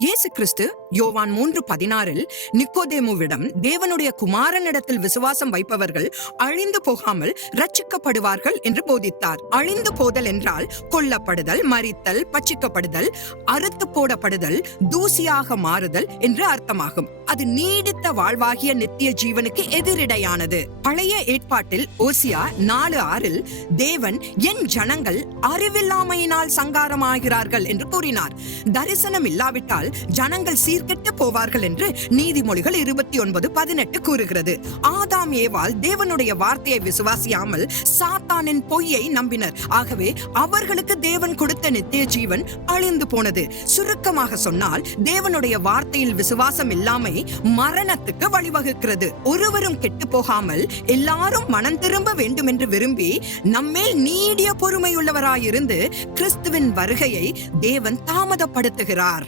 இயேசு கிறிஸ்து யோவான் 3:16 நிக்கோதேமுவிடம் தேவனுடைய குமாரனிடத்தில் விசுவாசம் வைப்பவர்கள் அழிந்து போகாமல் ரட்சிக்கப்படுவார்கள் என்று போதித்தார். அழிந்து போதல் என்றால் கொல்லப்படுதல், மரித்தல், பட்சிக்கப்படுதல், அறுத்து போடப்படுதல், தூசியாக மாறுதல் என்று அர்த்தமாகும். அது நீடித்த வாழ்வாகிய நித்திய ஜீவனுக்கு எதிரிடையானது. பழைய ஏற்பாட்டில் ஓசியா 4:6 தேவன் என் ஜனங்கள் அறிவில்லாமையினால் சங்காரமாகிறார்கள் என்று கூறினார். தரிசனம் இல்லாவிட்டால் ஜனங்கள் சீர்கெட்டு போவார்கள் என்று நீதிமொழிகள் 29:18 கூறுகிறது. ஆதாம் ஏவாள் தேவனுடைய வார்த்தையை விசுவாசியாமல் சாத்தானின் பொய்யை நம்பினர். ஆகவே அவர்களுக்கு தேவன் கொடுத்த நித்திய ஜீவன் அழிந்து போனது. சுருக்கமாக சொன்னால், தேவனுடைய வார்த்தையில் விசுவாசம் இல்லாமை மரணத்துக்கு வழிவகுக்கிறது. ஒருவரும் கெட்டு போகாமல் எல்லாரும் மனம் திரும்ப வேண்டும் என்று விரும்பி நம்மேல் நீடிய பொறுமையுள்ளவராயிருந்து கிறிஸ்துவின் வருகையை தேவன் தாமதப்படுத்துகிறார்.